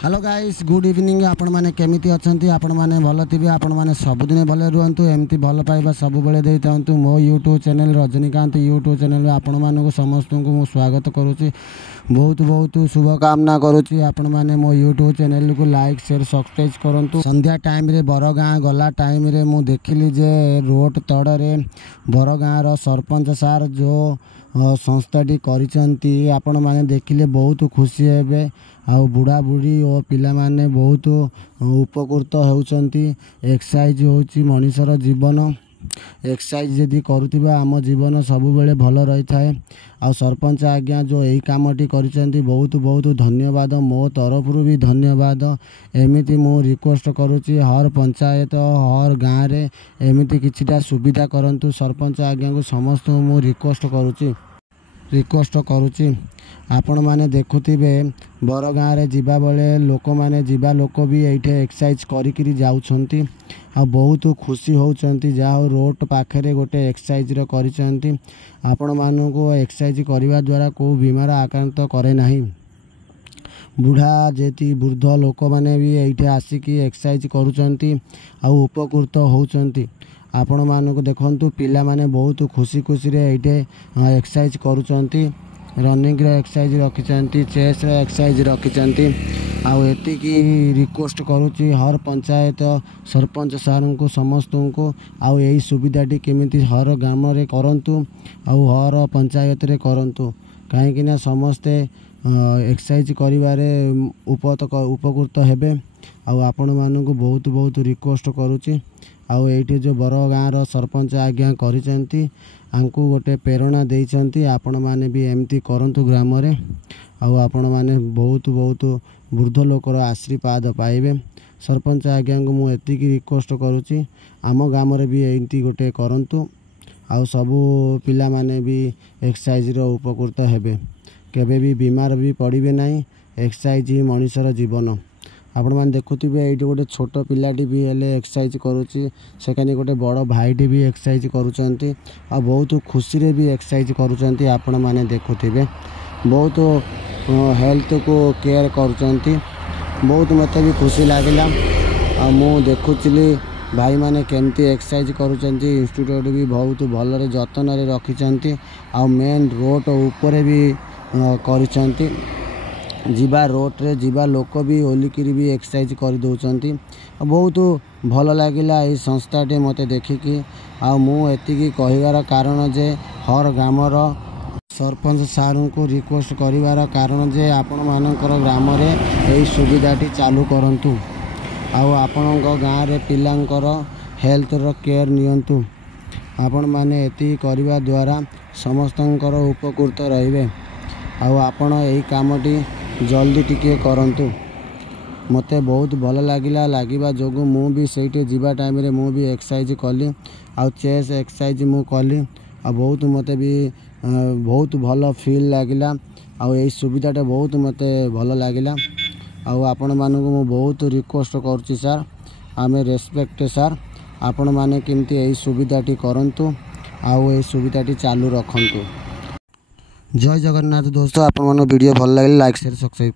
Hello guys good evening. आपण माने केमिति अछंती? आपण माने भलो थिबे। आपण माने सबुदिने भले रुहंतु, एमती भल पाइबा सब बेले देई थांतु। मो YouTube channel Rajinikanth YouTube channel आपण मानक समस्त को मु स्वागत करूची। बहुत बहुत शुभकामना करूची। आपण माने मो यूट्यूब चैनल को लाइक शेयर सब्सक्राइब करंतु। संध्या टाइम रे बरगाँ गला टाइम रे मु देखिली जे रोड तड़े बरगाँ रो सरपंच सार जो संस्थाटी करिसंती आपण माने देखिले बहुत खुशी हेबे। आउ बुढ़ा बुढ़ी और पिला माने बहुत उपकृत होउचंती। एक्सरसाइज होउची मनुष्यर जीवन। एक्सरसाइज जदि करुथिबा आम जीवन सब बेले भल रही थाए। आ सरपंच आज्ञा जो यही कामटी करिसंती बहुत बहुत धन्यवाद। मो तरफ भी धन्यवाद। एमिति मु रिक्वेस्ट करुची हर पंचायत हर गाँव रे एमिति किछिटा सुविधा करंतु। सरपंच आज्ञा को समस्त मु रिक्वेस्ट करुची। आपण माने देखुथिबे बरगाँ रे जीवा बेले लोक माने जीवा लोक भी एठे एक्सरसाइज करिकिरी जाउछंती। आ बहुत खुशी होउछंती जा हो रोड पाखरे गोटे एक्सरसाइज रो करिसंती। आपण मानु को एक्सरसाइज करिवा द्वारा को बीमार आक्रांत करे नाही। बुढ़ा जेती वृद्ध लोक माने भी एठे आसिकी एक्सरसाइज करूछंती आ उपकृत होउछंती। आपण मानु को देखंतु पिला माने बहुत खुशी खुशी रे एठे एक्सरसाइज करूछंती। रनिंग रो एक्सरसाइज रखिचंती, चेस रो एक्सरसाइज रखिचंती। आउ एतिकी रिक्वेस्ट करूची हर पंचायत सरपंच सार को समस्त को आउ यही सुविधाटी केमिति हर ग्राम रे करंतु आउ हर पंचायत रे करंतु। काहेकि ना समस्ते एक्सरसाइज करिवारे उपकृत हेबे। आउ आपण मानु को बहुत बहुत रिक्वेस्ट करूची। आउ एठी जो बरगाँ रो सरपंच आज्ञा करिसंती आंकु गोटे प्रेरणा देइछंती। आपण माने भी एमती करंतु ग्राम रे। आउ आपण माने बहुत बहुत वृद्ध लोकर आशीर्वाद पाइबे। सरपंच आज्ञा को मु एतिकी रिक्वेस्ट करूची आम ग्राम रे भी एमती गोटे करंतु। आउ सबु पिला माने भी एक्सरसाइज रो उपकृत हेबे। केबे भी बीमार भी पड़िबे नाही। एक्सरसाइज ही मनुष्यर जीवन। आपण माने देखुथिबे एठी गोटे छोट पिलाटी भी हेले एक्सरसाइज करूची। सेकानी गोटे बड़ भाईटी भी एक्सरसाइज करूचंती आ बहुत खुशी रे भी एक्सरसाइज करूचंती। आपण माने देखुथिबे बहुत हेल्थ को केयर करूचंती। बहुत मते भी खुशी लागिला। आ मु देखुचली भाई माने केमती एक्सरसाइज करूचंती। इंस्टिट्यूट भी बहुत भल रे जतन रे रखिचंती। आ मेन रोड ऊपर भी करिचंती। जीवा रोड रे जीवा लोक भी ओलिकिरी भी एक्सरसाइज कर दउचंती। बहुत भल लागिला ए संस्थाटे मते देखिकी। आ मु एतिकी कहिवार कारण जे हर ग्रामर सरपंच सार को रिक्वेस्ट करिवार कारण जे आपण मानकर ग्राम रे एई सुविधाटी चालू करंतु। आउ आपणक गाँव रे पिलांकर हेल्थ रो केयर नियंतु। आपण माने एति करिवा द्वारा समस्तंकर उपकृत रहिबे। आउ आपण एई कामटी जल्दी टिके करंतु। मते बहुत भल लागिला। लागिबा जोगु मु भी सेठी जीवा टाइम रे मु भी एक्सरसाइज कली। आउ चेस एक्सरसाइज मु कली। आ बहुत मते भी बहुत भल फील लागिला। आउ एई सुविधाटा बहुत मते भल लागिला। आउ आपण मानकु मु बहुत रिक्वेस्ट करूची सर आमे रेस्पेक्ट सर आपण माने केमती एई सुविधाटी करंतु आउ एई सुविधाटी चालू रखंतु। जय जगन्नाथ दोस्तों। आपण वीडियो भल लागिले लाइक शेयर सब्सक्राइब।